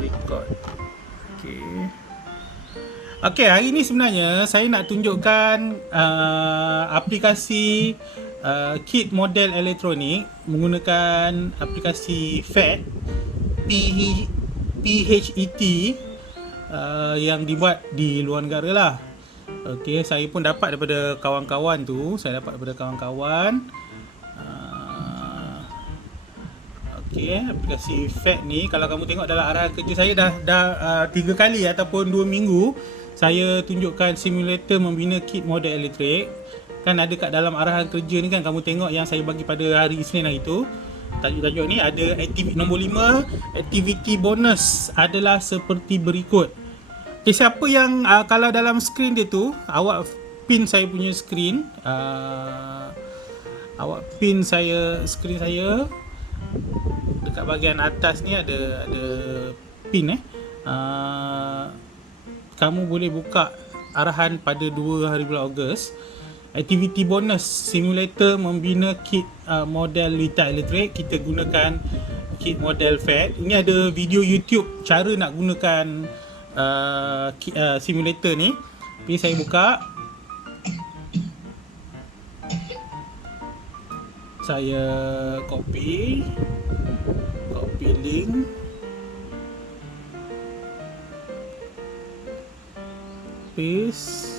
record. Okay. Okay, hari ni sebenarnya saya nak tunjukkan aplikasi kit model elektronik menggunakan aplikasi FET PHET yang dibuat di luar negara lah. Okay, saya pun dapat daripada kawan-kawan tu. Saya dapat daripada kawan-kawan. Okay, aplikasi FET ni kalau kamu tengok dalam arahan kerja saya dah 3 kali ataupun 2 minggu saya tunjukkan simulator membina kit model elektrik. Kan ada kat dalam arahan kerja ni kan, kamu tengok yang saya bagi pada hari Isnin hari tu. Tajuk-tajuk ni ada aktiviti nombor 5, aktiviti bonus adalah seperti berikut. Okay, siapa yang kalau dalam skrin dia tu awak pin saya punya skrin, awak pin saya skrin saya dekat bahagian atas ni ada pin kamu boleh buka arahan pada 2 hari bulan Ogos. Aktiviti bonus simulator membina kit model litar elektrik. Kita gunakan kit model FET. Ini ada video YouTube cara nak gunakan simulator ni. Jadi saya buka, saya copy link, paste.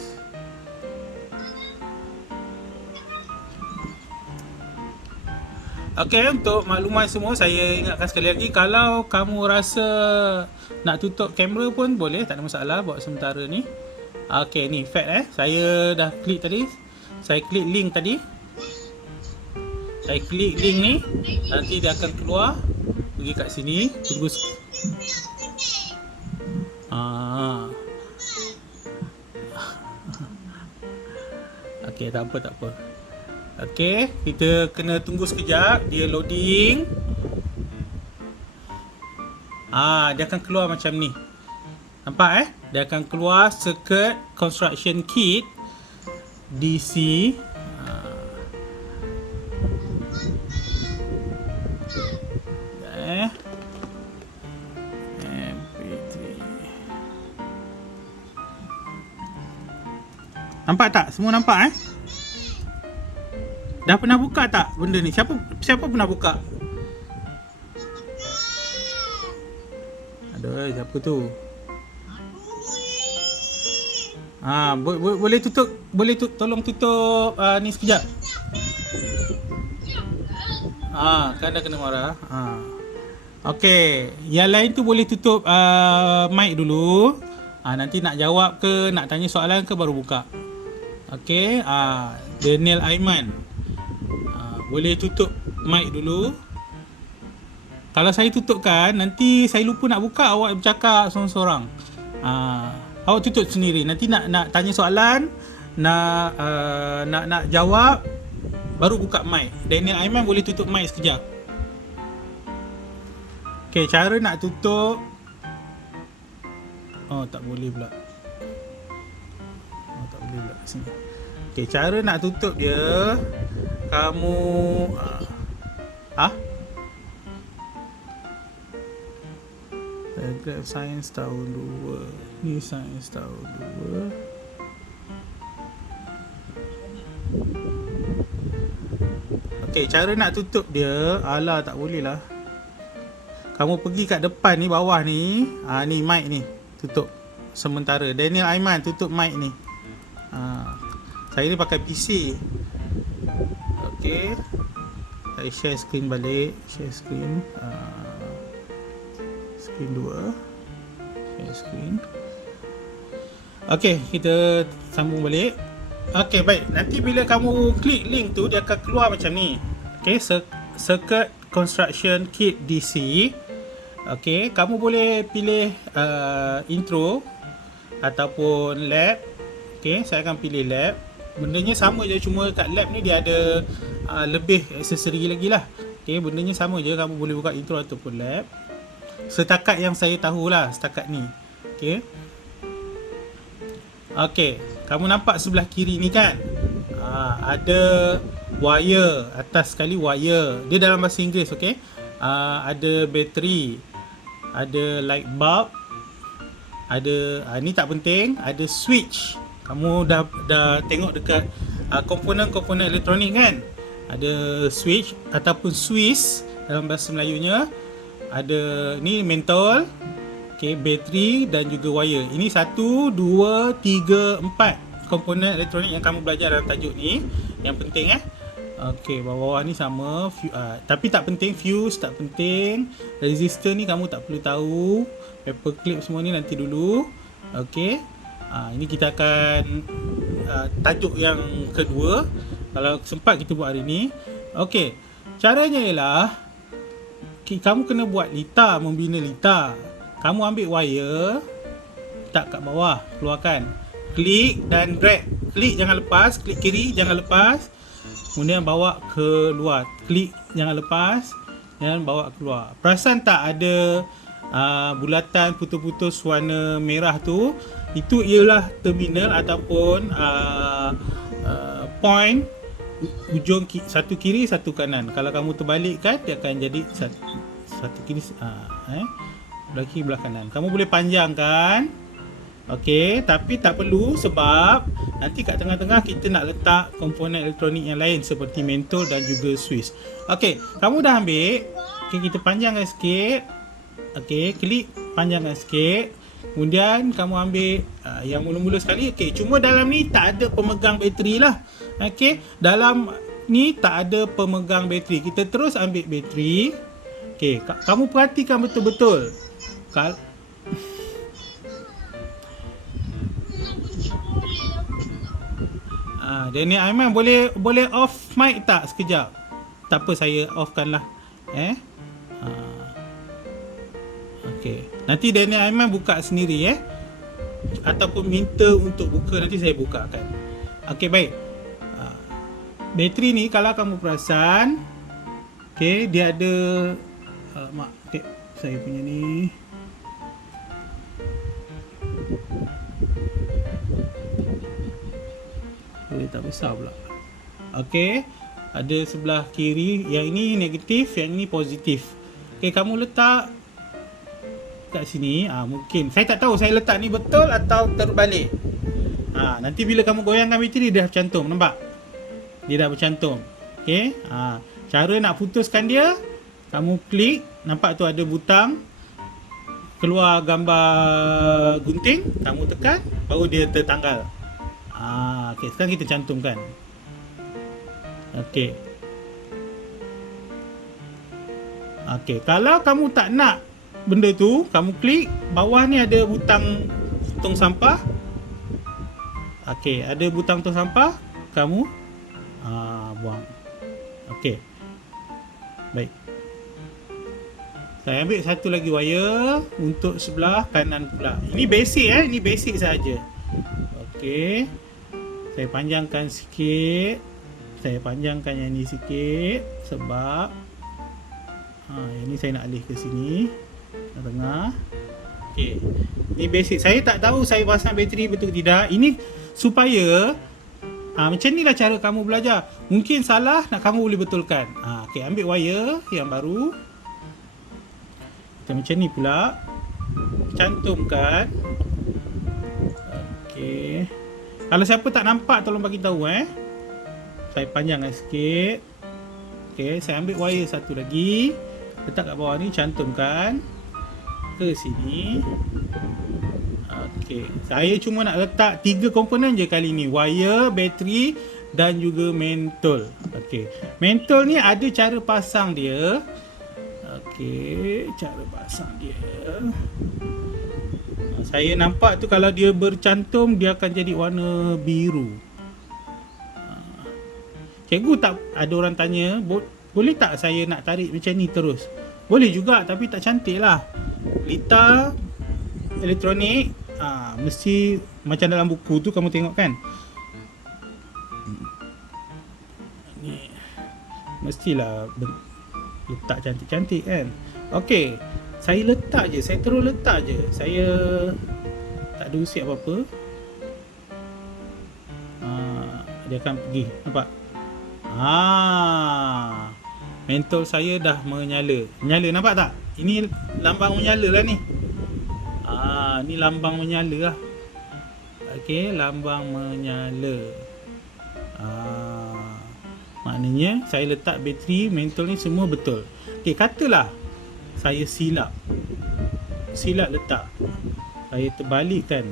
Okey, untuk makluman semua saya ingatkan sekali lagi, kalau kamu rasa nak tutup kamera pun boleh, tak ada masalah buat sementara ni. Okey, ni FET saya dah klik tadi. Saya klik link tadi. Saya klik link ni, nanti dia akan keluar. Pergi kat sini, tunggu. Okey, tak apa. Okey, kita kena tunggu sekejap dia loading. Dia akan keluar macam ni. Nampak Dia akan keluar circuit construction kit DC. Nampak tak? Semua nampak Dah pernah buka tak benda ni? Siapa pernah buka? Aduh, siapa tu? Boleh tutup, tolong tutup ni sekejap. Kan dah kena marah. Okey, yang lain tu boleh tutup mic dulu. Nanti nak jawab ke, nak tanya soalan ke baru buka. Okey, Daniel Aiman. Boleh tutup mic dulu. Kalau saya tutupkan, nanti saya lupa nak buka, awak bercakap seorang-seorang. Awak tutup sendiri. Nanti nak tanya soalan, nak jawab, baru buka mic. Daniel Aiman boleh tutup mic sekejap. Okey, cara nak tutup. Tak boleh pula. Tak boleh pula sini. Okey, cara nak tutup dia, kamu paragraf sains tahun 2. Ni sains tahun 2. Okey, cara nak tutup dia, tak boleh lah. Kamu pergi kat depan ni, bawah ni. Ni mic ni, tutup sementara. Daniel Aiman, tutup mic ni. Saya ni pakai PC. Okey, saya share screen balik. Share screen, screen 2. Share screen. Okey, kita sambung balik. Okey, baik. Nanti bila kamu klik link tu, dia akan keluar macam ni. Okey, circuit construction kit DC. Okey, kamu boleh pilih intro ataupun lab. Okey, saya akan pilih lab. Bendanya sama je, cuma kat lab ni dia ada lebih aksesori lagi lah. Okey, bendanya sama je, kamu boleh buka intro ataupun lab. Setakat yang saya tahulah, setakat ni. Okey. Okey, kamu nampak sebelah kiri ni kan? Ada wire, atas sekali wire. Dia dalam bahasa Inggeris, okey. Ada bateri. ada light bulb, ada ni tak penting, ada switch. Kamu dah tengok dekat komponen-komponen elektronik kan, ada switch ataupun Swiss dalam bahasa Melayunya. Ada ni mentol, okey, bateri dan juga wire. Ini 1 2 3 4 komponen elektronik yang kamu belajar dalam tajuk ni yang penting Okey, bawah-bawah ni sama. Tapi tak penting, fuse tak penting. Resistor ni kamu tak perlu tahu. Paper clip semua ni nanti dulu. Okey. Ini kita akan tajuk yang kedua. Kalau sempat kita buat hari ni. Okey. Caranya ialah kamu kena buat litar, membina litar. Kamu ambil wire, letak kat bawah, keluarkan. Klik dan drag. Klik jangan lepas, klik kiri jangan lepas. Kemudian bawa keluar. Klik jangan lepas dan bawa keluar. Perasan tak ada bulatan putus-putus warna merah tu? Itu ialah terminal ataupun point, ujung satu kiri satu kanan. Kalau kamu terbalikkan dia akan jadi satu kiri belah kiri belah kanan. Kamu boleh panjangkan. Okey, tapi tak perlu sebab nanti kat tengah-tengah kita nak letak komponen elektronik yang lain seperti mentol dan juga Swiss. Okey, kamu dah ambil. Okey, kita panjangkan sikit. Okey, klik panjangkan sikit. Kemudian kamu ambil yang mula-mula sekali. Okey, cuma dalam ni tak ada pemegang bateri lah. Okey, dalam ni tak ada pemegang bateri. Kita terus ambil bateri. Okey, kamu perhatikan betul-betul. Daniel Aiman boleh off mic tak sekejap? Tak apa, saya offkan lah. Okey. Nanti Daniel Aiman buka sendiri ataupun minta untuk buka, nanti saya bukakan. Okey, baik. Bateri ni kalau kamu perasan, okey, dia ada okay, saya punya ni. Tak besar pula. Okey, ada sebelah kiri, yang ini negatif, yang ini positif. Okey, kamu letak kat sini. Mungkin saya tak tahu saya letak ni betul atau terbalik. Nanti bila kamu goyangkan bateri dia dah bercantum, nampak? Dia dah bercantum. Okey, cara nak putuskan dia, kamu klik, nampak tu ada butang keluar gambar gunting, kamu tekan baru dia tertanggal. Okey, sekarang kita cantumkan. Okey. Okey, kalau kamu tak nak benda tu, kamu klik bawah ni ada butang tong sampah. Okey, ada butang tong sampah, kamu buang. Okey. Baik. Saya ambil satu lagi wire untuk sebelah kanan pula. Ini basic ini basic saja. Okey. Saya panjangkan sikit. Saya panjangkan yang ni sikit sebab yang ni saya nak alih ke sini, ke tengah. Okey. Ni basic. Saya tak tahu saya pasang bateri betul ke tidak. Ini supaya macam ni lah cara kamu belajar. Mungkin salah, nak kamu boleh betulkan. Okey, ambil wire yang baru. Kita macam ni pula. Cantumkan. Okey. Kalau siapa tak nampak tolong bagi tahu Saya panjangkan sikit. Okey, saya ambil wire satu lagi. Letak kat bawah ni, cantumkan ke sini. Okey, saya cuma nak letak 3 komponen je kali ni. Wire, bateri dan juga mentol. Okey, mentol ni ada cara pasang dia. Okey, cara pasang dia. Saya nampak tu kalau dia bercantum dia akan jadi warna biru. Cikgu tak, ada orang tanya boleh tak saya nak tarik macam ni terus? Boleh juga tapi tak cantik lah. Litar elektronik mesti macam dalam buku tu kamu tengok kan. Ni mestilah letak cantik-cantik kan. Okey, saya letak je, saya terus letak je. Saya tak ada usik apa-apa. Dia akan pergi, nampak? Mentol saya dah menyala. Menyala, nampak tak? Ini lambang menyala lah ni. Ni lambang menyala lah. Okey, lambang menyala. Maknanya saya letak bateri, mentol ni semua betul. Okey, katalah saya silap letak. Saya terbalikkan.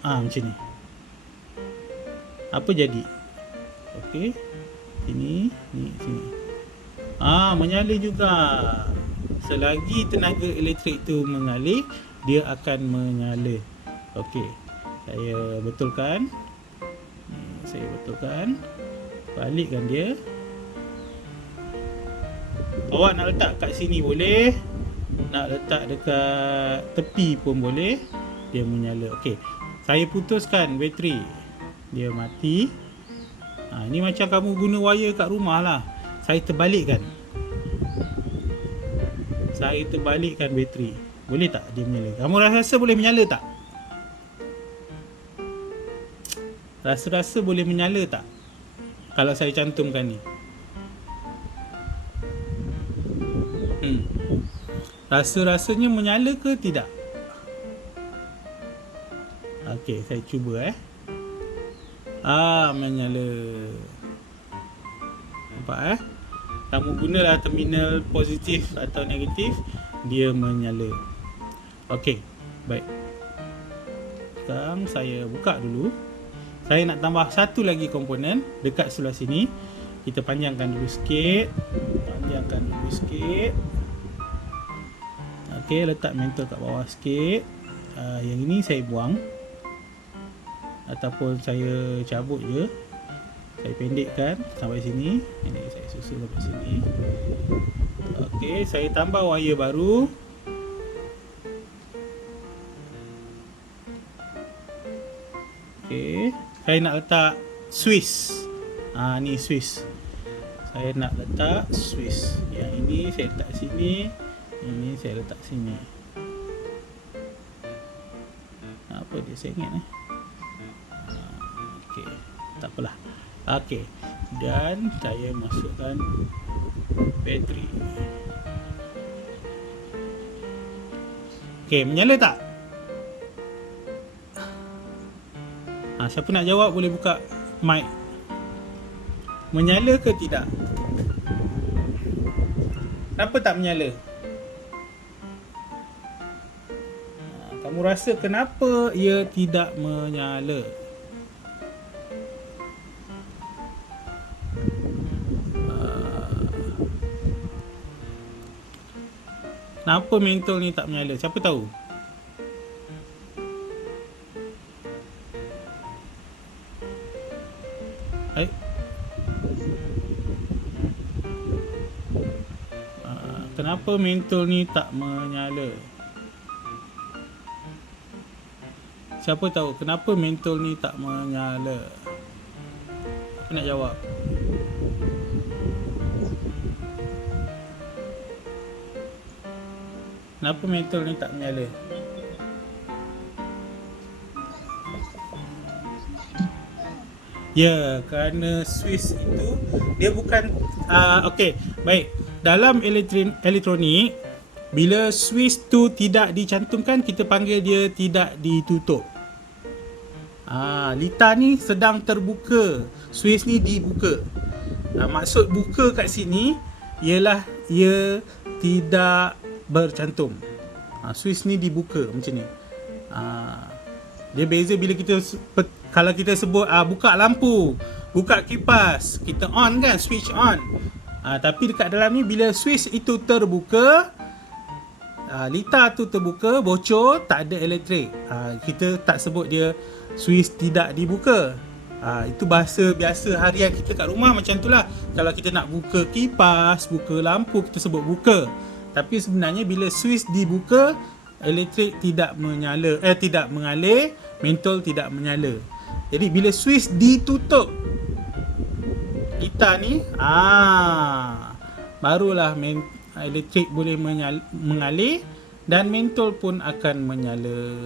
Macam ni. Apa jadi? Okey. Sini, sini. Menyala juga. Selagi tenaga elektrik itu mengalir, dia akan menyala. Okey. Saya betulkan. Balikkan dia. Awak nak letak kat sini boleh. Nak letak dekat tepi pun boleh. Dia menyala. Okey. Saya putuskan bateri. Dia mati. Ini macam kamu guna wire kat rumah lah. Saya terbalikkan bateri. Boleh tak dia menyala? Kamu rasa boleh menyala tak? Rasa-rasa boleh menyala tak? Kalau saya cantumkan ni. Rasa-rasanya menyala ke tidak? Okey, saya cuba menyala. Nampak Kamu gunalah terminal positif atau negatif, dia menyala. Okey, baik. Sekarang saya buka dulu. Saya nak tambah satu lagi komponen dekat sebelah sini. Kita panjangkan dulu sikit. Okey, letak mentol kat bawah sikit. Yang ini saya buang. Ataupun saya cabut je. Saya pendekkan sampai sini. Ini saya susun sampai sini. Okey, saya tambah wire baru. Okey, saya nak letak Swiss. Ni Swiss. Saya nak letak Swiss. Yang ini saya letak sini. Ini saya letak sini. Apa dia saya ingat Okey, tak apalah. Okey, dan saya masukkan bateri. Okey, menyala tak? Siapa nak jawab boleh buka mic. Menyala ke tidak? Kenapa tak menyala? Kamu rasa kenapa ia tidak menyala? Kenapa mentol ni tak menyala? Siapa tahu? Kenapa mentol ni tak menyala? Siapa tahu kenapa mentol ni tak menyala? Aku nak jawab. Kenapa mentol ni tak menyala? Ya, kerana Swiss itu dia bukan okey, baik. Dalam elektronik, bila Swiss tu tidak dicantumkan, kita panggil dia tidak ditutup. Litar ni sedang terbuka, Swiss ni dibuka. Maksud buka kat sini ialah ia tidak bercantum. Swiss ni dibuka macam ni. Dia beza bila kita kalau kita sebut buka lampu, buka kipas, kita on kan, switch on. Tapi dekat dalam ni bila switch itu terbuka, litar tu terbuka, bocor, tak ada elektrik. Kita tak sebut dia switch tidak dibuka. Itu bahasa biasa harian kita kat rumah macam itulah. Kalau kita nak buka kipas, buka lampu, kita sebut buka. Tapi sebenarnya bila switch dibuka, elektrik tidak menyala, tidak mengalir, mentol tidak menyala. Jadi bila switch ditutup, litar ni barulah elektrik boleh mengalir dan mentol pun akan menyala.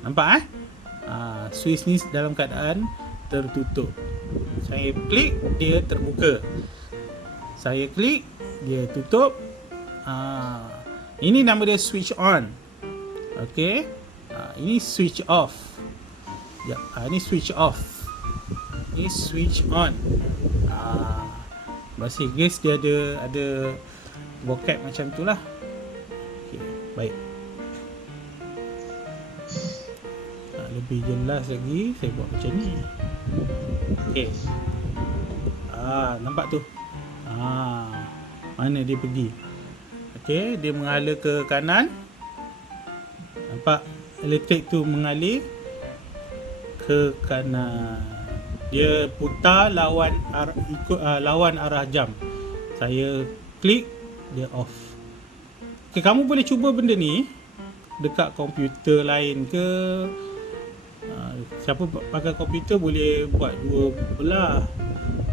Nampak switch ni dalam keadaan tertutup. Saya klik, dia terbuka. Saya klik, dia tutup. Ini nama dia switch on. Okey. Ini switch off. Ya, ini switch off. Ini switch on. Bahasa Inggeris dia ada vocab macam itulah. Okey, baik. Lebih jelas lagi saya buat macam ni. Okey. Nampak tu. Mana dia pergi? Okey, dia mengalir ke kanan. Nampak elektrik tu mengalir ke kanan. Dia putar lawan arah jam. Saya klik, dia off. Okey, kamu boleh cuba benda ni dekat komputer lain ke. Siapa pakai komputer boleh buat dua belah.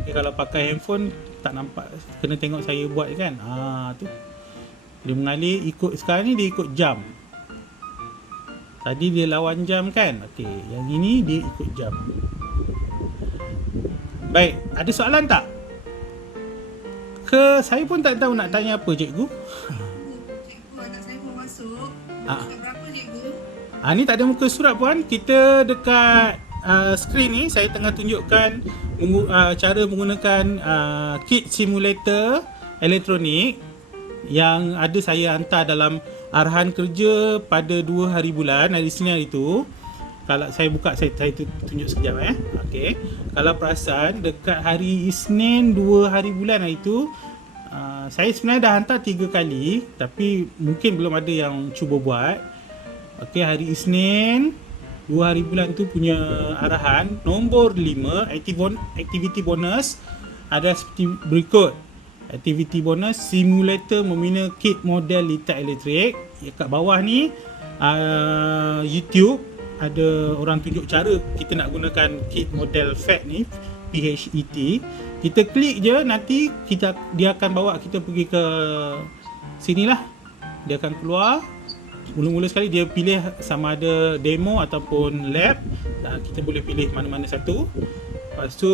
Okay, kalau pakai handphone tak nampak, kena tengok saya buat kan. Tu dia mengalir ikut, sekarang ni dia ikut jam. Tadi dia lawan jam kan. Okey, yang ini dia ikut jam. Baik, ada soalan tak? Saya pun tak tahu nak tanya apa, cikgu. Cikgu, anak saya mau masuk. Berapa cikgu? Ni tak ada muka surat puan. Kita dekat skrin ni saya tengah tunjukkan cara menggunakan kit simulator elektronik yang ada saya hantar dalam arahan kerja pada 2 hari bulan, hari Isnin hari tu. Kalau saya buka, saya tunjuk sekejap Okey. Kalau perasan dekat hari Isnin 2 hari bulan hari tu, saya sebenarnya dah hantar 3 kali, tapi mungkin belum ada yang cuba buat. Okey, hari Isnin 2 hari bulan tu punya arahan nombor 5, activity bonus ada seperti berikut. Activity bonus simulator membina kit model litar elektrik. Kat bawah ni YouTube ada orang tunjuk cara kita nak gunakan kit model FET ni, PHET. Kita klik je, nanti dia akan bawa kita pergi ke sinilah. Dia akan keluar. Mula-mula sekali dia pilih sama ada demo ataupun lab. Kita boleh pilih mana-mana satu. Lepas tu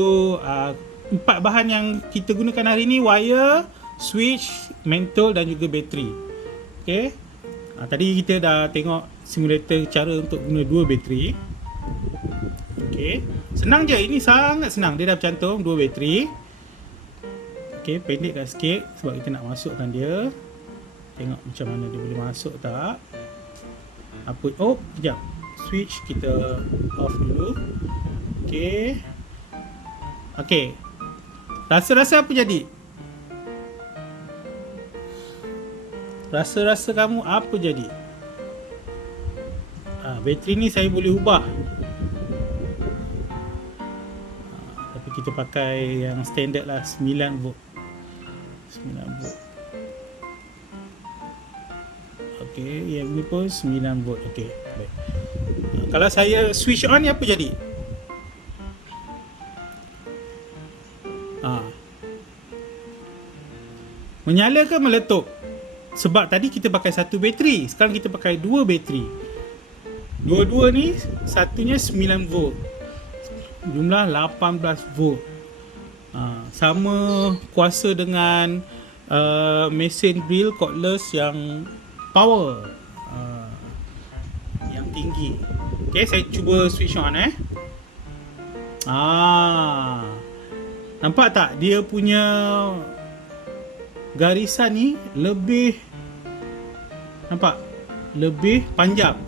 4 bahan yang kita gunakan hari ni: wire, switch, mentol dan juga bateri. Okey. Tadi kita dah tengok simulator cara untuk guna 2 bateri. Okey. Senang je, ini sangat senang. Dia dah bercantum 2 bateri. Okey, pendekkan sikit sebab kita nak masukkan dia. Tengok macam mana dia boleh masuk tak. Sekejap. Switch kita off dulu. Okey. Okey. Rasa-rasa apa jadi? Rasa-rasa kamu apa jadi? Bateri ni saya boleh ubah. Tapi kita pakai yang standard lah, 9 volt. 9 volt. Okey, yang ni pun 9 volt. Okey, baik. Kalau saya switch on ni apa jadi? Menyala ke meletup? Sebab tadi kita pakai 1 bateri, sekarang kita pakai 2 bateri. Dua-dua ni satunya 9 volt. Jumlah 18 volt. Sama kuasa dengan mesin drill cordless yang power, yang tinggi. Okey, saya cuba switch on nampak tak dia punya garisan ni lebih, nampak, lebih panjang.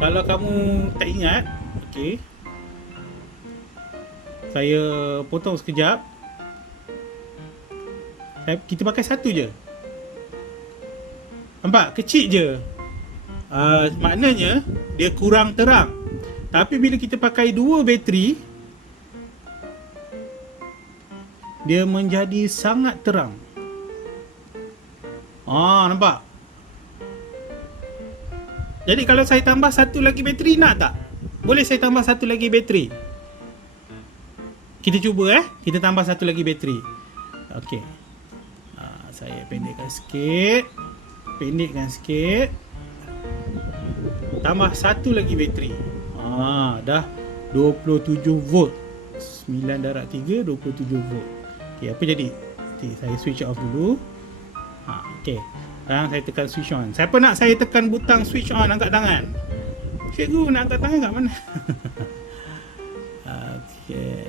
Kalau kamu tak ingat, okey, saya potong sekejap. Kita pakai 1 je. Nampak? Kecil je. Maknanya dia kurang terang. Tapi bila kita pakai 2 bateri, dia menjadi sangat terang. Nampak? Jadi kalau saya tambah 1 lagi bateri, nak tak? Boleh saya tambah 1 lagi bateri? Kita cuba kita tambah 1 lagi bateri. Okey. Saya pendekkan sikit. Tambah 1 lagi bateri. Dah 27 volt. 9/3 27 volt. Okey, apa jadi? Nanti saya switch off dulu. Okey. Sekarang saya tekan switch on. Siapa nak saya tekan butang switch on, angkat tangan. Cikgu nak angkat tangan kat mana? Okey.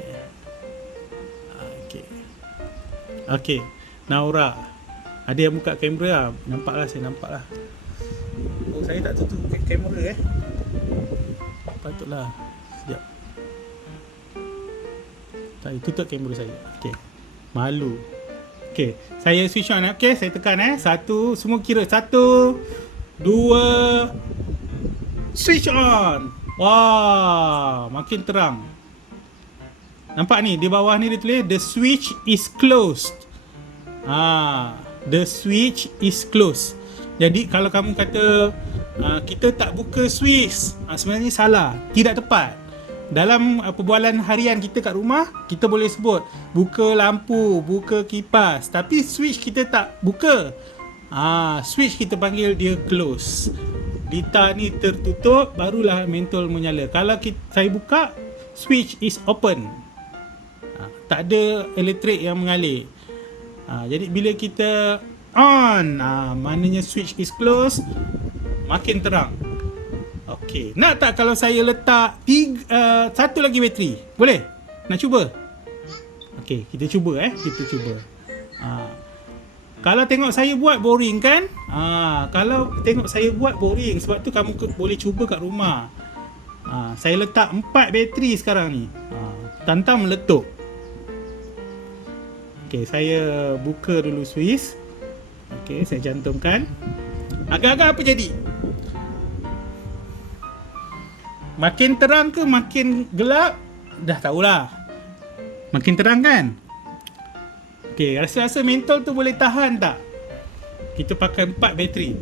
Okey. Okey. Naura. Ada yang buka kamera lah. Nampaklah, saya nampak lah. Oh, saya tak tutup kamera Patutlah. Sekejap. Saya tutup kamera saya. Okey. Malu. Okey, saya switch on. Okey, saya tekan satu, semua kira 1 2 switch on. Wah, makin terang. Nampak ni di bawah ni dia tulis the switch is closed. The switch is closed. Jadi kalau kamu kata kita tak buka switch, sebenarnya salah, tidak tepat. Dalam perbualan harian kita kat rumah, kita boleh sebut buka lampu, buka kipas, tapi switch kita tak buka. Switch kita panggil dia close. Dita ni tertutup, barulah mentol menyala. Kalau saya buka, switch is open. Tak ada elektrik yang mengalir. Jadi bila kita on, maknanya switch is close, makin terang. Okey, nak tak kalau saya letak satu lagi bateri? Boleh? Nak cuba? Okey, kita cuba kita cuba. Kalau tengok saya buat boring kan? Kalau tengok saya buat boring, sebab tu kamu boleh cuba kat rumah. Saya letak 4 bateri sekarang ni. Tantang meletup. Okey, saya buka dulu switch. Okey, saya cantumkan. Agak-agak apa jadi? Makin terang ke makin gelap? Dah tahulah. Makin terang kan? Okey, rasa-rasa mentol tu boleh tahan tak? Kita pakai 4 bateri.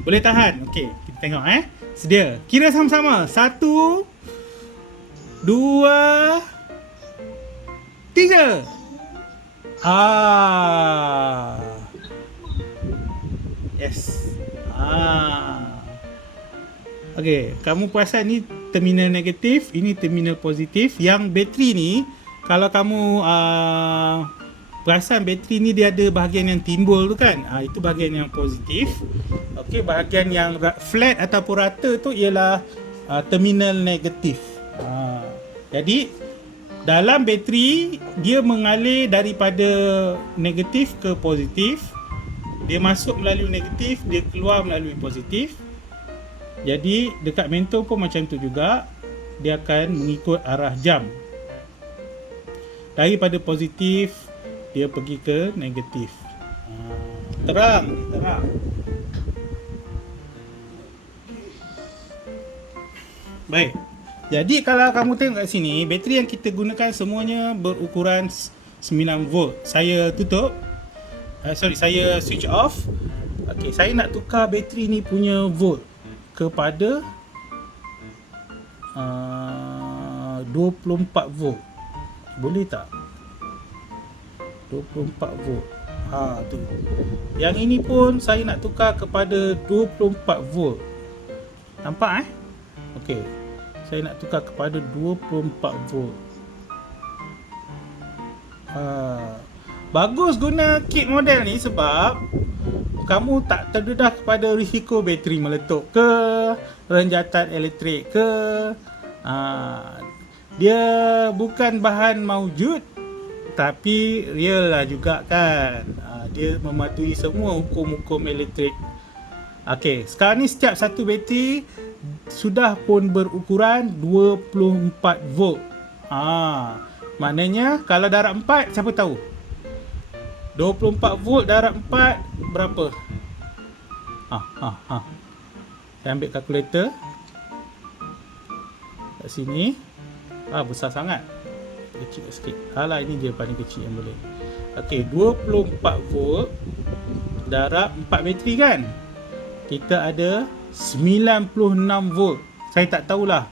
Boleh tahan. Okey, kita tengok Sedia. Kira sama-sama. 1 2 3. Yes. Okey, kamu perasan ni terminal negatif, ini terminal positif. Yang bateri ni, kalau kamu perasan bateri ni dia ada bahagian yang timbul tu kan, itu bahagian yang positif. Okey, bahagian yang flat ataupun rata tu ialah terminal negatif. Jadi dalam bateri dia mengalir daripada negatif ke positif. Dia masuk melalui negatif, dia keluar melalui positif. Jadi dekat mentol pun macam tu juga. Dia akan mengikut arah jam. Daripada positif dia pergi ke negatif. Terang. Baik. Jadi kalau kamu tengok kat sini, bateri yang kita gunakan semuanya berukuran 9 volt. Saya tutup. Saya switch off. Okey, saya nak tukar bateri ni punya volt kepada 24 volt. Boleh tak? 24 volt. Tu. Yang ini pun saya nak tukar kepada 24 volt. Nampak Okey. Saya nak tukar kepada 24 volt. Bagus guna kit model ni sebab kamu tak terdedah kepada risiko bateri meletup ke, renjatan elektrik ke. Dia bukan bahan maujud, tapi real lah juga kan. Dia mematuhi semua hukum-hukum elektrik. Okey, sekarang ni setiap satu bateri sudah pun berukuran 24 volt. Maknanya kalau darab 4, siapa tahu? 24 volt darab 4 berapa? Saya ambil kalkulator. Kat sini. Besar sangat. Kecil sikit. Ini je paling kecil yang boleh. Okey, 24 volt darab 4 bateri kan? Kita ada 96 volt. Saya tak tahulah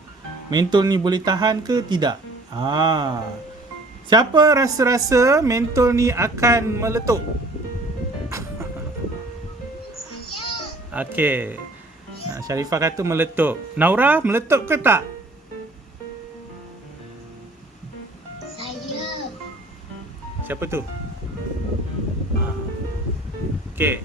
mentol ni boleh tahan ke tidak. Siapa rasa-rasa mentol ni akan meletup? Okey. Syarifah kata meletup. Naura, meletup ke tak? Siapa tu? Okey.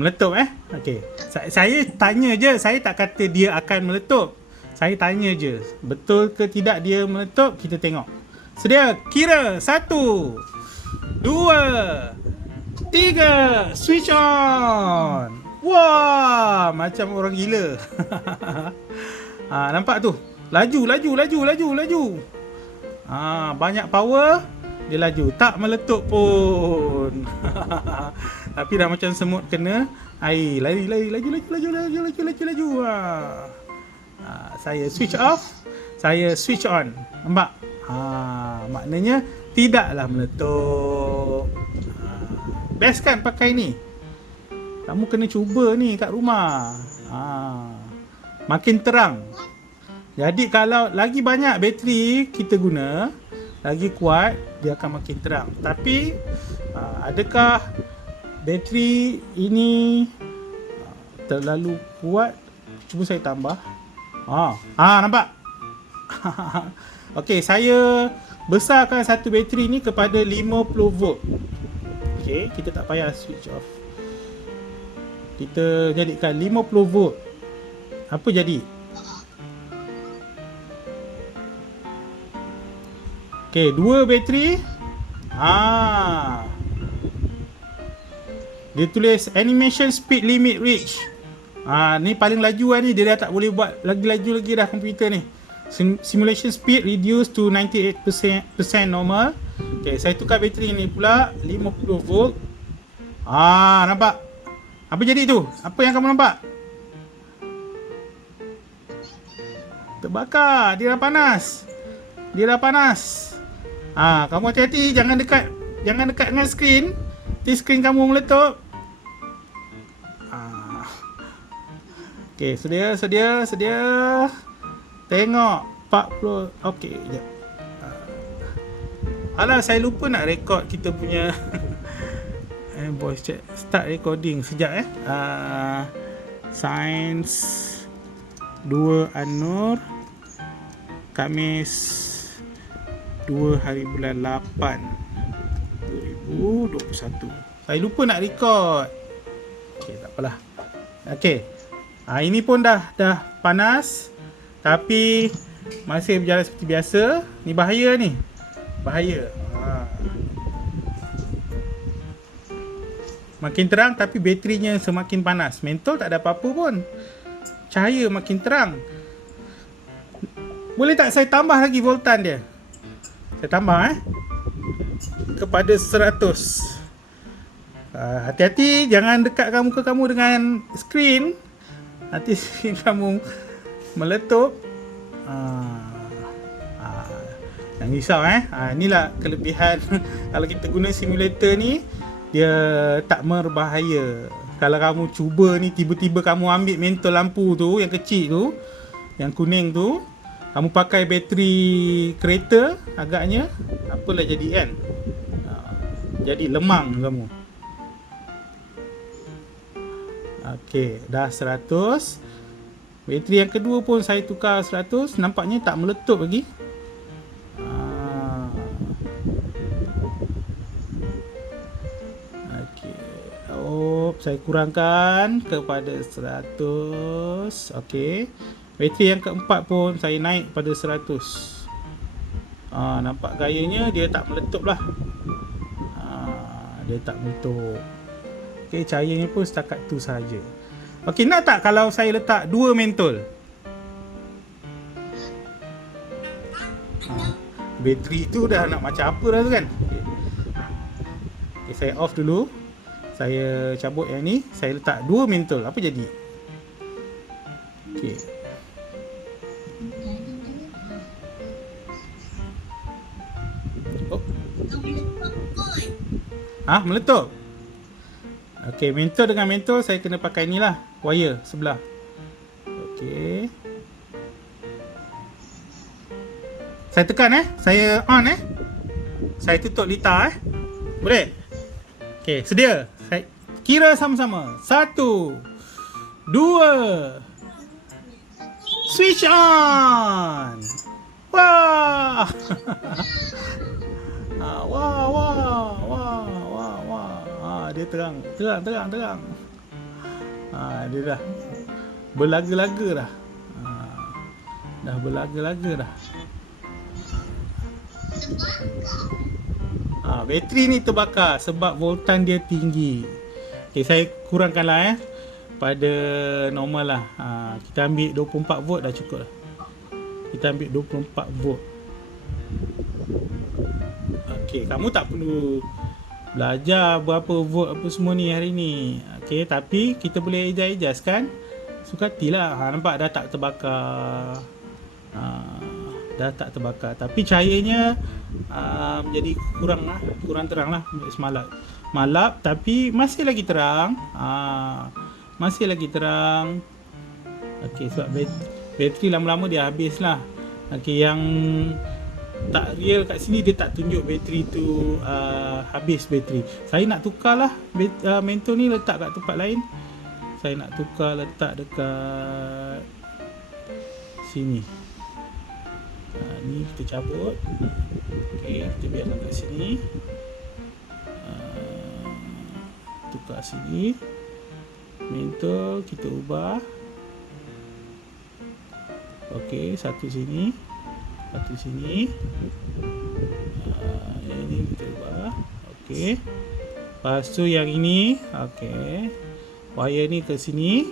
Meletup Okey. Saya tanya je, saya tak kata dia akan meletup. Saya tanya je, betul ke tidak dia meletup? Kita tengok. Sedia, kira 1 2 3, switch on. Wah, macam orang gila. Nampak tu? Laju. Banyak power, dia laju. Tak meletup pun. Tapi dah macam semut kena air. Laju. Saya switch off, saya switch on. Nampak? Maknanya tidaklah meletup. Best kan pakai ni? Kamu kena cuba ni kat rumah. Makin terang. Jadi kalau lagi banyak bateri kita guna, lagi kuat, dia akan makin terang. Tapi adakah bateri ini terlalu kuat? Cuba saya tambah. Nampak? Okey, saya besarkan satu bateri ni kepada 50 volt. Okey, kita tak payah switch off. Kita jadikan 50 volt. Apa jadi? Okey, dua bateri. Dia tulis animation speed limit reach. Ni paling laju ni, dia dah tak boleh buat lagi laju lagi dah komputer ni. Simulation speed reduced to 98% normal. Okay, saya tukar bateri ni pula 50 volt. Nampak? Apa jadi tu? Apa yang kamu nampak? Terbakar. Dia dah panas. Kamu hati-hati, jangan dekat dengan skrin. Nanti skrin kamu meletup. Okay, sedia. Tengok 40. Okey, jap. Saya lupa nak rekod kita punya voice chat. Start recording sekejap Sains 2 An-Nur, Khamis 2 hari bulan 8 2021. Saya lupa nak rekod. Okey, tak apalah. Okey. Ini pun dah panas, tapi masih berjalan seperti biasa. Ni bahaya ni. Bahaya. Makin terang tapi baterinya semakin panas. Mentol tak ada apa-apa pun. Cahaya makin terang. Boleh tak saya tambah lagi voltan dia? Saya tambah kepada 100. Hati-hati, jangan dekatkan muka kamu dengan skrin. Nanti skrin kamu meletup. Jangan risau inilah kelebihan kalau kita guna simulator ni, dia tak berbahaya. Kalau kamu cuba ni, tiba-tiba kamu ambil mentol lampu tu yang kecil tu, yang kuning tu, kamu pakai bateri kereta, agaknya apalah jadi kan? Jadi lemang kamu. Okey, dah 100. Bateri yang kedua pun saya tukar 100. Nampaknya tak meletup lagi. Okey. Saya kurangkan kepada 100. Okey. Bateri yang keempat pun saya naik pada 100. Nampak gayanya dia tak meletup lah. Dia tak meletup. Okey, cahayanya pun setakat tu saja. Okey, nak tak kalau saya letak 2 mentol? Bateri tu dah nak macam apa dah tu kan? Okey, saya off dulu. Saya cabut yang ni. Saya letak 2 mentol. Apa jadi? Okey. Meletup? Okey, mentol dengan mentol saya kena pakai ni lah, wire sebelah. Okey. Saya tekan saya on Saya tutup litar Boleh? Okey, sedia. Saya kira sama-sama. 1 2 switch on. Wah. Wah, wah, wah, wah, wah. Dia terang, terang, terang, terang. Dia dah berlaga-laga dah. Dah berlaga-laga dah. Bateri ni terbakar sebab voltan dia tinggi. Okay, saya kurangkanlah pada normal lah. Kita ambil 24 volt dah cukup lah. Kita ambil 24 volt. Okay, kamu tak perlu belajar berapa volt apa semua ni hari ni. Okay, tapi kita boleh adjust kan. Sukatilah. Nampak dah tak terbakar. Dah tak terbakar. Tapi cahayanya jadi kurang terang lah semalap. Malap tapi masih lagi terang. Masih lagi terang. Okey, sebab bateri lama-lama dia habis lah. Okey, yang tak real kat sini dia tak tunjuk bateri tu habis bateri. Saya nak tukar lah mentol ni letak kat tempat lain. Saya nak tukar letak dekat sini. Ni kita cabut. Okey, kita biarkan kat sini. Tukar sini. Mentol kita ubah. Okey, satu sini. Satu sini. Yang ini kita ubah. Okey. Lepas tu yang ini. Okey. Wire ni ke sini.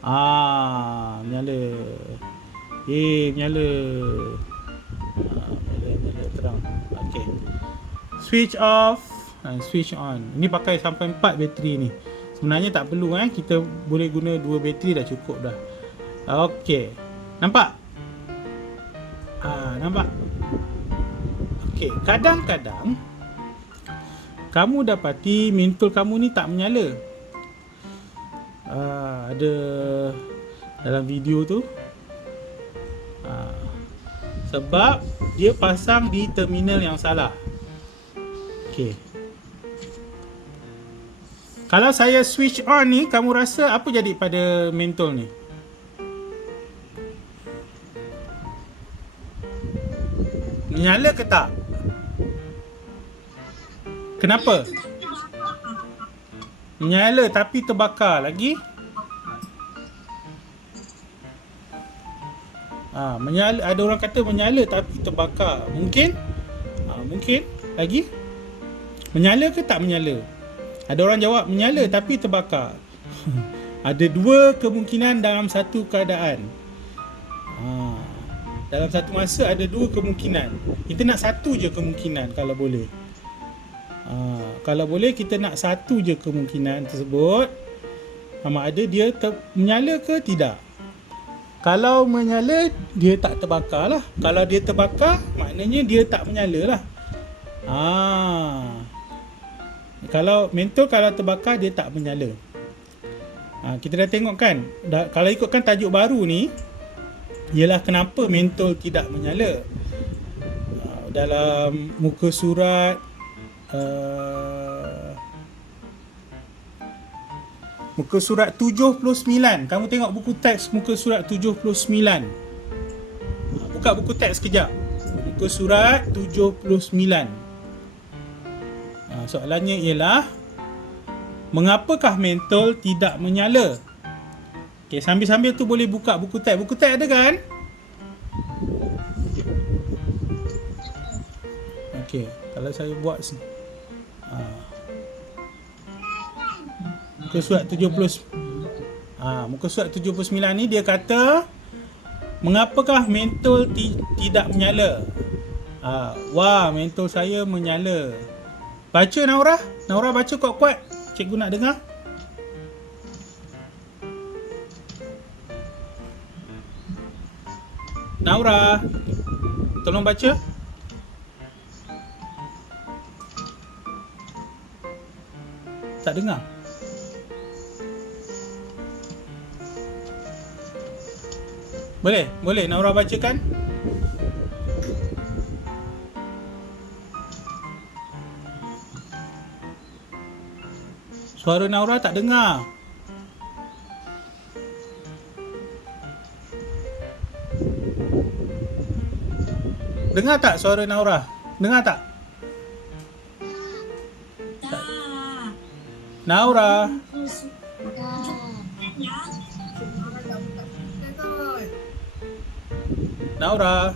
Menyala. Menyala. Menyala terang. Okey. Switch off. Switch on. Ini pakai sampai 4 bateri ni. Sebenarnya tak perlu kita boleh guna 2 bateri dah cukup dah. Okey. Nampak? Nampak? Okey, kadang-kadang kamu dapati mentol kamu ni tak menyala. Ada dalam video tu. Sebab dia pasang di terminal yang salah. Okey. Kalau saya switch on ni, kamu rasa apa jadi pada mentol ni? Menyala ke tak? Kenapa? Menyala tapi terbakar lagi. Menyala, ada orang kata menyala tapi terbakar. Mungkin? Mungkin lagi. Menyala ke tak menyala? Ada orang jawab menyala tapi terbakar. Ada 2 kemungkinan dalam satu keadaan. Dalam satu masa ada 2 kemungkinan. Kita nak satu je kemungkinan kalau boleh. Kalau boleh kita nak satu je kemungkinan tersebut. Sama ada dia menyala ke tidak. Kalau menyala, dia tak terbakar lah. Kalau dia terbakar, maknanya dia tak menyala lah. Kalau mentol kalau terbakar, dia tak menyala. Kita dah tengok kan. Kalau ikutkan tajuk baru ni, ialah kenapa mentol tidak menyala. Dalam muka surat muka surat 79. Kamu tengok buku teks muka surat 79. Buka buku teks sekejap. Muka surat 79. Soalannya ialah mengapakah mentol tidak menyala? Okey, sambil-sambil tu boleh buka buku teks. Buku teks ada kan? Okey, kalau saya buat sini. Muka surat 70. Muka surat 79 ni dia kata mengapakah mentol tidak menyala? Wah, mentol saya menyala. Baca Naura. Naura baca kuat-kuat. Cikgu nak dengar. Naura, tolong baca. Tak dengar. Boleh? Boleh Naura bacakan? Suara Naura tak dengar. Dengar tak suara Naura? Dengar tak? Naura. Aku suka. Ya. Orang tak buka kita kot. Naura.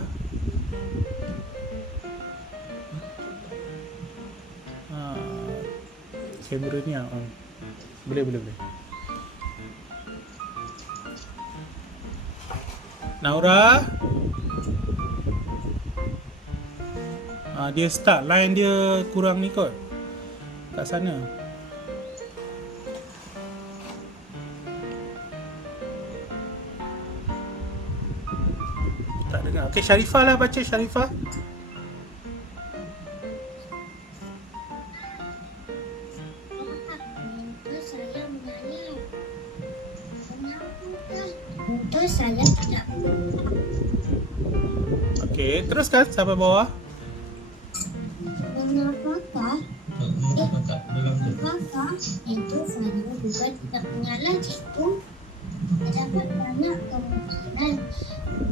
Kamera ni boleh. Naura. Dia start line dia kurang ni kot. Kat sana. Tak dengar. Okey, Sharifah lah baca, Sharifah. Mentor saya menyala. Kenapa? Mentor saya tidak. Okey, teruskan sampai bawah. Kenapakah? Kenapakah mentor saya juga tidak menyala, cikgu? Terdapat banyak kemungkinan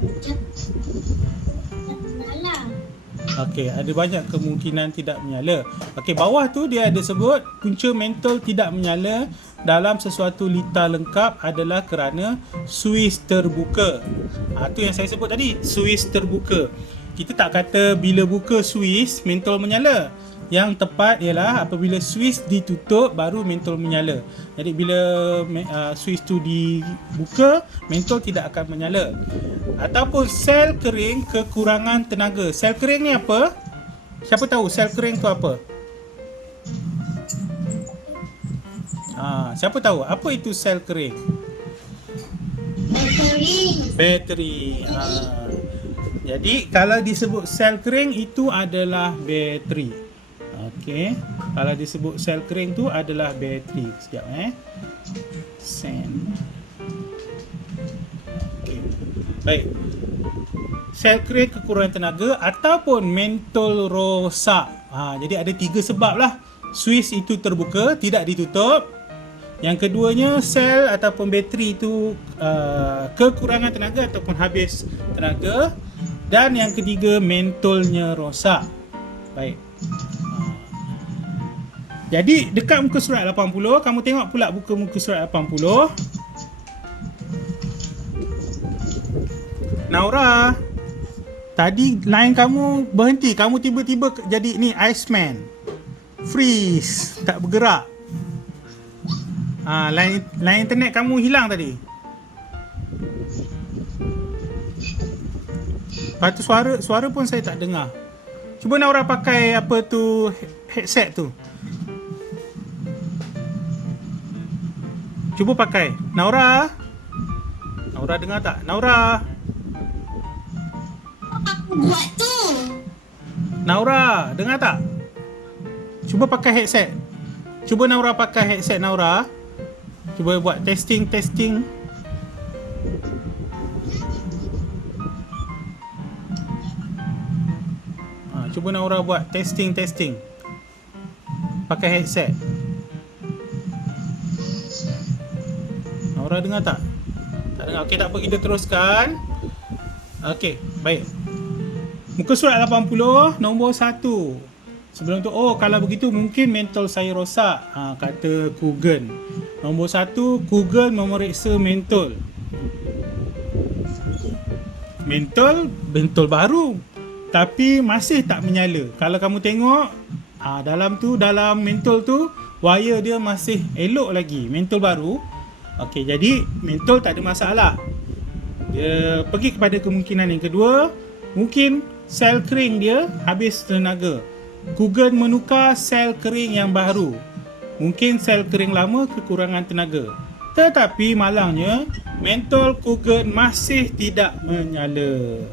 ucap tidak menyala. Okey, ada banyak kemungkinan tidak menyala. Okey, bawah tu dia ada sebut punca mentol tidak menyala dalam sesuatu litar lengkap adalah kerana suis terbuka. Tu yang saya sebut tadi, suis terbuka. Kita tak kata bila buka suis mentol menyala. Yang tepat ialah apabila suis ditutup baru mentol menyala. Jadi bila suis tu dibuka, mentol tidak akan menyala. Ataupun sel kering kekurangan tenaga. Sel kering ni apa? Siapa tahu sel kering tu apa? Siapa tahu apa itu sel kering? Bateri. Jadi kalau disebut sel kering itu adalah bateri. Okey, kalau disebut sel kering tu adalah bateri. Sekejap Sel. Okey. Baik. Sel kering kekurangan tenaga ataupun mentol rosak. Jadi ada 3 sebab lah. Suis itu terbuka, tidak ditutup. Yang keduanya, sel ataupun bateri itu kekurangan tenaga ataupun habis tenaga. Dan yang ketiga, mentolnya rosak. Baik. Jadi dekat muka surat 80, kamu tengok pula buka muka surat 80. Naura, tadi line kamu berhenti, kamu tiba-tiba jadi ni Iceman. Freeze, tak bergerak. Line internet kamu hilang tadi. Lepas tu suara pun saya tak dengar. Cuba Naura pakai apa tu headset tu. Cuba pakai. Naura dengar tak? Naura. Aku buat tu. Naura, dengar tak? Cuba pakai headset. Cuba Naura pakai headset Naura. Cuba buat testing. Cuba Naura buat testing. Pakai headset. Naura dengar tak? Tak dengar. Okey, tak apa, kita teruskan. Okey, baik. Muka surat 80, nombor 1. Sebelum tu, kalau begitu mungkin mentol saya rosak, kata Kugen. Nombor 1, Kugen memeriksa mentol. Mentol baru, tapi masih tak menyala. Kalau kamu tengok, dalam mentol tu, wire dia masih elok lagi, mentol baru. Okey, jadi mentol tak ada masalah. Dia pergi kepada kemungkinan yang kedua, mungkin sel kering dia habis tenaga. Kugen menukar sel kering yang baru. Mungkin sel kering lama kekurangan tenaga. Tetapi malangnya, mentol Kugen masih tidak menyala.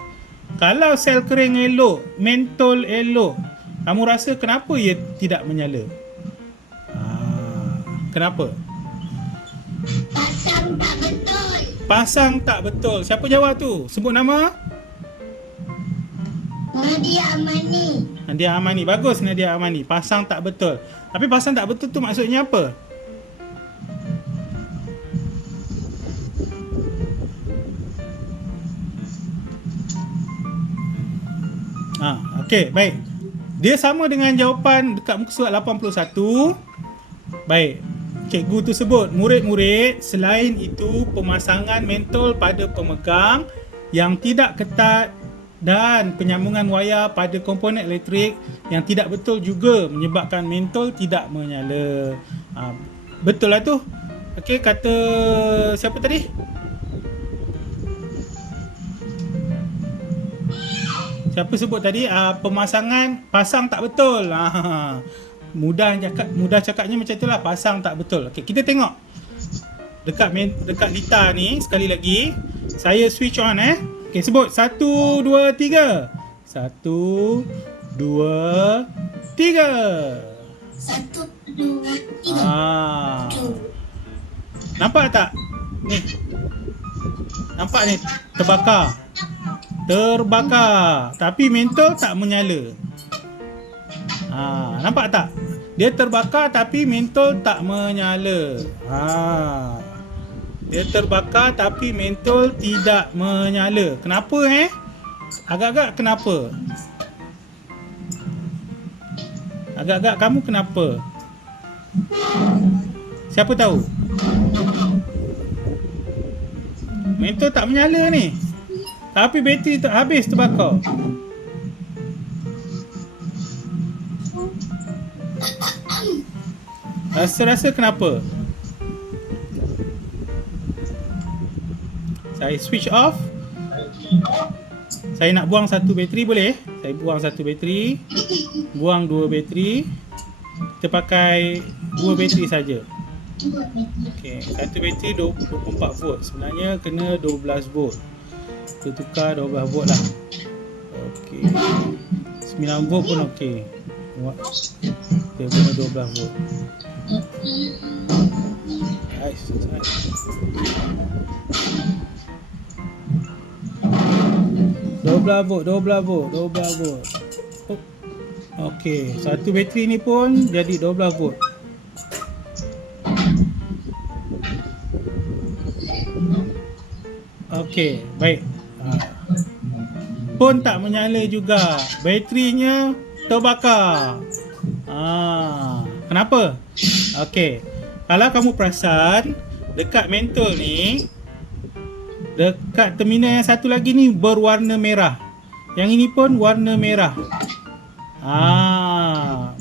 Kalau sel kering elok, mentol elok, kamu rasa kenapa ia tidak menyala? Kenapa? Pasang tak betul. Siapa jawab tu? Sebut nama. Nadia Amani. Bagus Nadia Amani. Pasang tak betul. Tapi pasang tak betul tu maksudnya apa? Okey, baik. Dia sama dengan jawapan dekat muka surat 81. Baik. cikgu tu sebut, murid-murid, selain itu pemasangan mentol pada pemegang yang tidak ketat dan penyambungan wayar pada komponen elektrik yang tidak betul juga menyebabkan mentol tidak menyala. Betul lah tu. Okey, kata siapa tadi? Siapa sebut tadi? Pemasangan pasang tak betul. Mudah cakapnya macam itulah, pasang tak betul. Okey, kita tengok dekat Lita ni sekali lagi. Saya switch on Okey, sebut 1 2 3. 1 2 3. 1, 2, 3. Nampak tak? Ni. Nampak ni terbakar. Tapi mentol tak menyala. Nampak tak? Dia terbakar tapi mentol tak menyala. Dia terbakar tapi mentol tidak menyala. Kenapa Agak-agak kenapa? Agak-agak kamu kenapa? Siapa tahu? Mentol tak menyala ni. Tapi bateri tak habis terbakar. Rasa-rasa kenapa? Saya switch off. Saya nak buang satu bateri, boleh? Saya buang satu bateri, buang dua bateri. Kita pakai dua bateri saja. Okey, satu bateri 24 volt. Sebenarnya kena 12 volt. Kita tukar 12 volt lah. Okey. 9 volt pun okey. Kita guna 12 volt. Nice. 12 volt. Okey, satu bateri ni pun jadi 12 volt. Okey, baik. Pun tak menyala juga. Baterinya terbakar. Kenapa? Okey. Kalau kamu perasan, dekat mentol ni, dekat terminal yang satu lagi ni berwarna merah. Yang ini pun warna merah.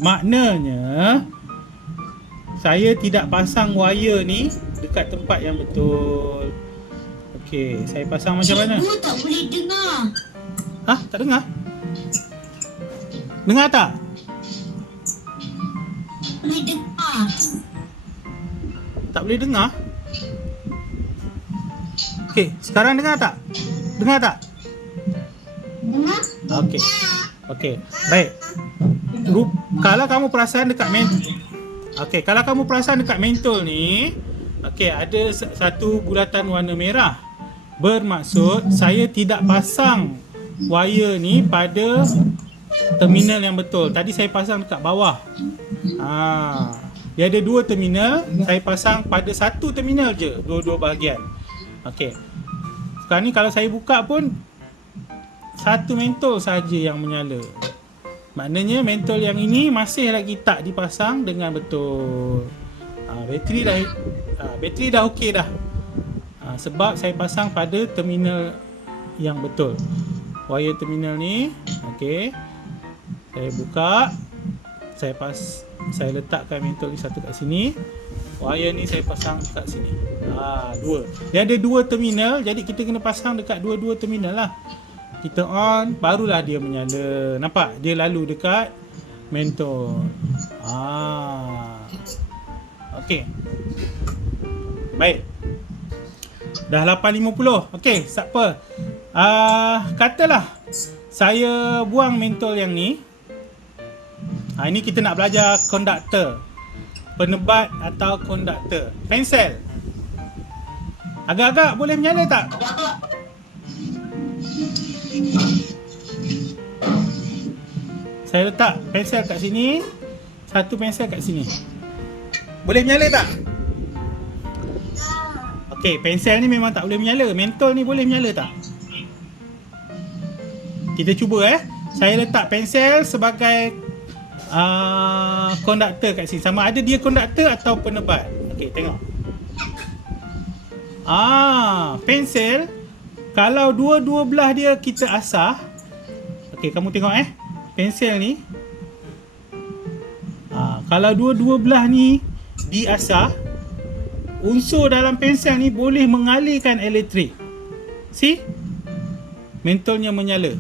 Maknanya saya tidak pasang wire ni dekat tempat yang betul. Okey, saya pasang macam mana? Cikgu tak boleh dengar. Tak dengar? Dengar tak? Boleh dengar. Tak boleh dengar? Okey, sekarang dengar tak? Dengar tak? Dengar? Okey, baik. Kalau kamu perasan dekat kalau kamu perasan dekat mentol ni, okey, ada satu bulatan warna merah. Bermaksud saya tidak pasang wire ni pada terminal yang betul. Tadi saya pasang dekat bawah. Dia ada dua terminal, saya pasang pada satu terminal je, dua-dua bahagian. Okey. Sekarang ni kalau saya buka pun satu mentol saja yang menyala. Maknanya mentol yang ini masih lagi tak dipasang dengan betul. Bateri dah okey dah. Sebab saya pasang pada terminal yang betul. Wire terminal ni, okey. Saya buka. Saya letakkan mentol ni satu kat sini. Wire ni saya pasang kat sini. Dua. Dia ada dua terminal, jadi kita kena pasang dekat dua-dua terminal lah. Kita on, barulah dia menyala. Nampak? Dia lalu dekat mentol. Okey. Baik. Dah 8.50. Okey, tak apa. Katalah saya buang mentol yang ni. Ini kita nak belajar konduktor. Penebat atau konduktor. Pensel. Agak-agak boleh menyala tak? Saya letak pensel kat sini, satu pensel kat sini. Boleh menyala tak? Okey, pensel ni memang tak boleh menyala. Mentol ni boleh menyala tak? Kita cuba Saya letak pensel sebagai konduktor kat sini. Sama ada dia konduktor atau penebat. Okey. Okey, tengok. Pensel kalau dua-dua belah dia kita asah. Okey, kamu tengok pensel ni. Kalau dua-dua belah ni diasah, unsur dalam pensel ni boleh mengalirkan elektrik. See? Mentolnya menyala.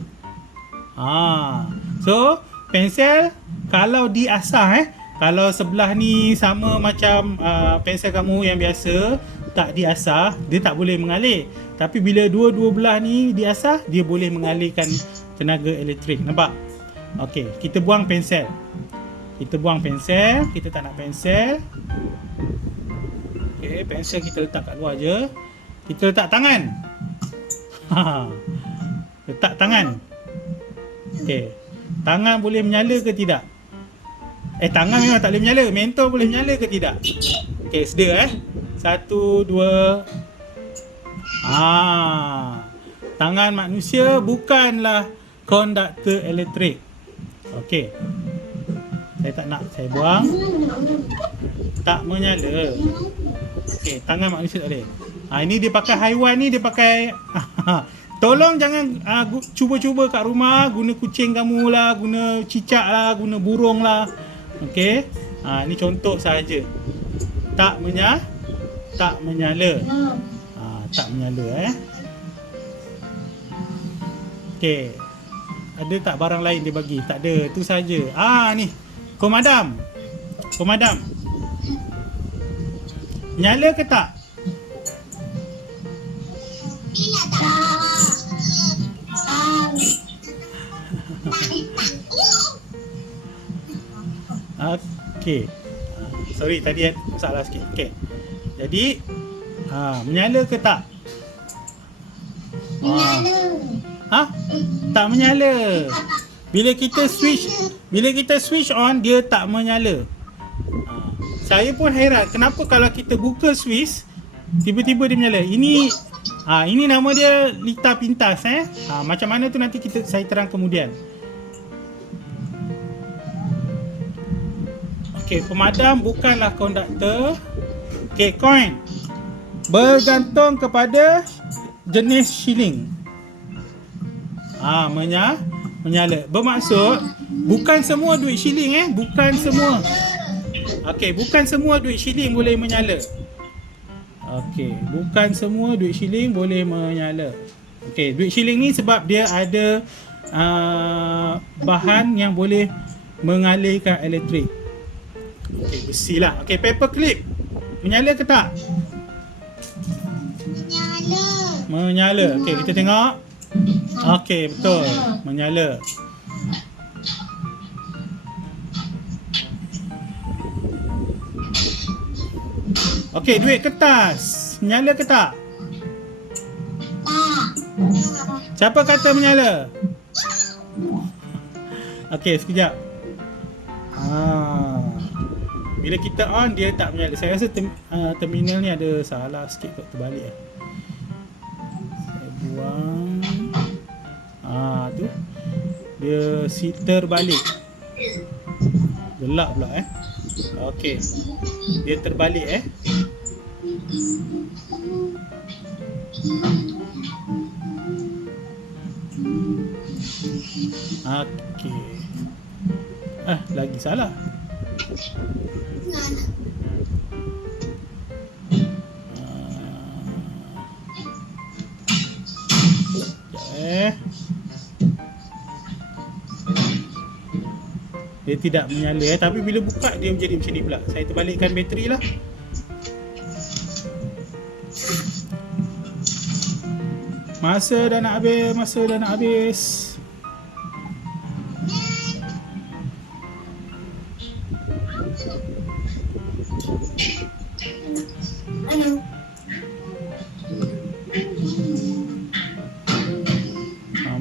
So, pensel kalau diasah kalau sebelah ni sama macam pensel kamu yang biasa tak diasah, dia tak boleh mengalir. Tapi bila dua-dua belah ni diasah, dia boleh mengalirkan tenaga elektrik. Nampak? Okey, kita buang pensel. Kita buang pensel, kita tak nak pensel. Okey, pensel kita letak kat luar je. Kita letak tangan. Letak tangan. Okey. Tangan boleh menyala ke tidak? Tangan memang tak boleh menyala. Mentol boleh menyala ke tidak? Okey, sedia 1, 2. Tangan manusia bukanlah konduktor elektrik. Okey. Saya tak nak, saya buang. Tak menyala. Okey, tangan manusia tak boleh. Ini dia pakai haiwan ni, dia pakai tolong jangan cuba-cuba kat rumah guna kucing kamu lah, guna cicak lah, guna burung lah. Okey. Ini contoh sahaja. Tak menyala. Tak menyala Okey. Ada tak barang lain dia bagi? Tak ada, tu saja. Ni. Pemadam. Pemadam. Nyala ke tak? Okey. Sorry tadi salah sikit. Okey. Jadi menyala ke tak? Menyala. Tak menyala. Bila kita switch on, dia tak menyala. Saya pun hairan kenapa kalau kita buka switch tiba-tiba dia menyala. Ini nama dia lita pintas macam mana tu nanti saya terang kemudian. Okey, pemadam bukanlah konduktor. Okey, koin bergantung kepada jenis shilling. Menyala. Bermaksud bukan semua duit shilling bukan semua. Okey, bukan semua duit shilling boleh menyala. Okey, bukan semua duit shilling boleh menyala. Okey, duit shilling ni sebab dia ada bahan yang boleh mengalirkan elektrik. Okey, besi lah. Okey, paper clip menyala ke tak? Menyala. Okey, kita tengok. Okey, betul. Menyala. Okey, duit kertas. Menyala ke tak? Siapa kata menyala? Okey, sekejap. Bila kita on, dia tak menyala. Saya rasa terminal ni ada salah sikit kot, terbalik Saya buang. Tu. Dia terbalik. Gelap pula Okey. Dia terbalik Okey. Lagi salah. Dia tidak menyala tapi bila buka dia menjadi macam ni pula. Saya terbalikkan bateri lah. Masa dah nak habis.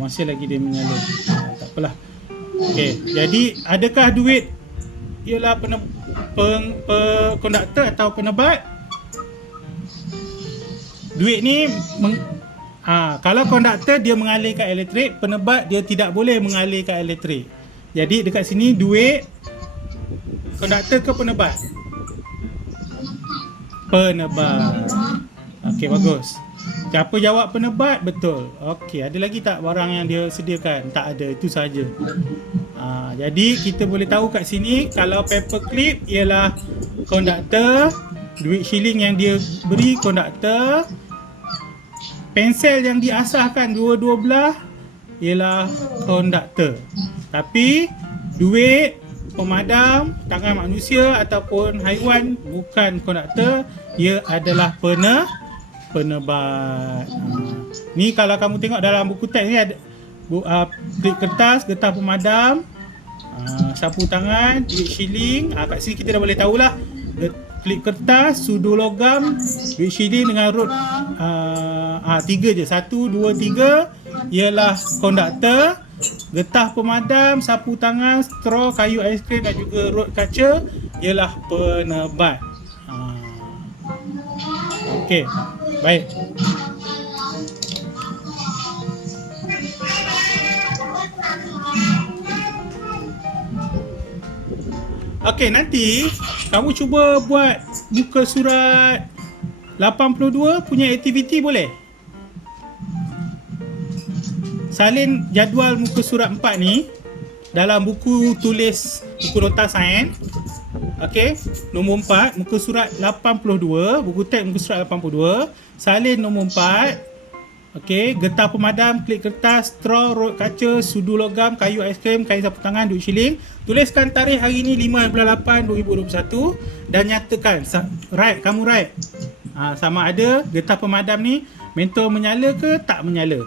Masih lagi dia menyala. Tak apalah. Okey, jadi adakah duit ialah konduktor atau penebat? Duit ni kalau konduktor dia mengalirkan elektrik, penebat dia tidak boleh mengalirkan elektrik. Jadi dekat sini duit konduktor ke penebat? Penebat. Okey, bagus. Siapa jawab penebat? Betul. Okey, ada lagi tak barang yang dia sediakan? Tak ada, itu saja. Jadi kita boleh tahu kat sini kalau paperclip ialah konduktor, duit shilling yang dia beri konduktor, pensel yang diasahkan dua-dua belah ialah konduktor. Tapi duit pemadam tangan manusia ataupun haiwan bukan konduktor, ia adalah penebat. Ni kalau kamu tengok dalam buku teks ni ada klip kertas, getah pemadam, sapu tangan, duit shilling. Kat sini kita dah boleh tahulah klip kertas, sudu logam, duit shilling dengan rod 3 je. 1, 2, 3 ialah konduktor. Getah pemadam, sapu tangan, straw, kayu aiskrim dan juga rod kaca ialah penebat. Okey, baik. Okey, nanti kamu cuba buat muka surat 82 punya aktiviti boleh? Salin jadual muka surat 4 ni dalam buku tulis, buku nota sains. Okey, nombor 4, muka surat 82, buku teks muka surat 82, salin nombor 4. Okey, getah pemadam, klip kertas, straw, rod kaca, sudu logam, kayu aiskrim, kain sapu tangan, duit shilling. Tuliskan tarikh hari ni 5/8/2021 dan nyatakan, right, kamu right. Sama ada getah pemadam ni mentol menyala ke tak menyala.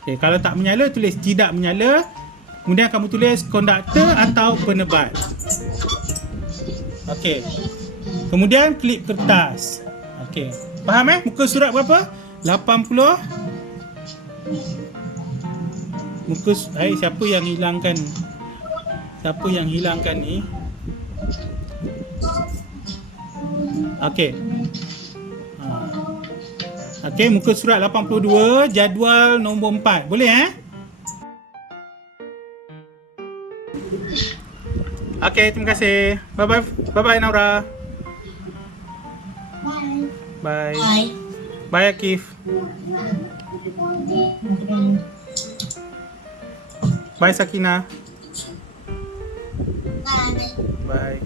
Okay, kalau tak menyala, tulis tidak menyala. Kemudian kamu tulis konduktor atau penebat. Okey. Kemudian klip kertas. Okey. Faham muka surat berapa? 80. Muka siapa yang hilangkan? Siapa yang hilangkan ni? Okey. Okey, muka surat 82, jadual nombor 4. Boleh Okey, terima kasih. Bye-bye. Bye-bye Naura. Bye. Bye. Bye Akif. Bye Sakina. Bye. Bye.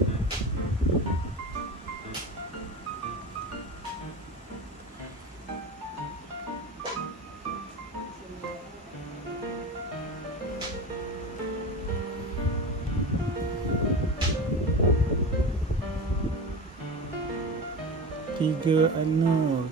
Tiga Anur.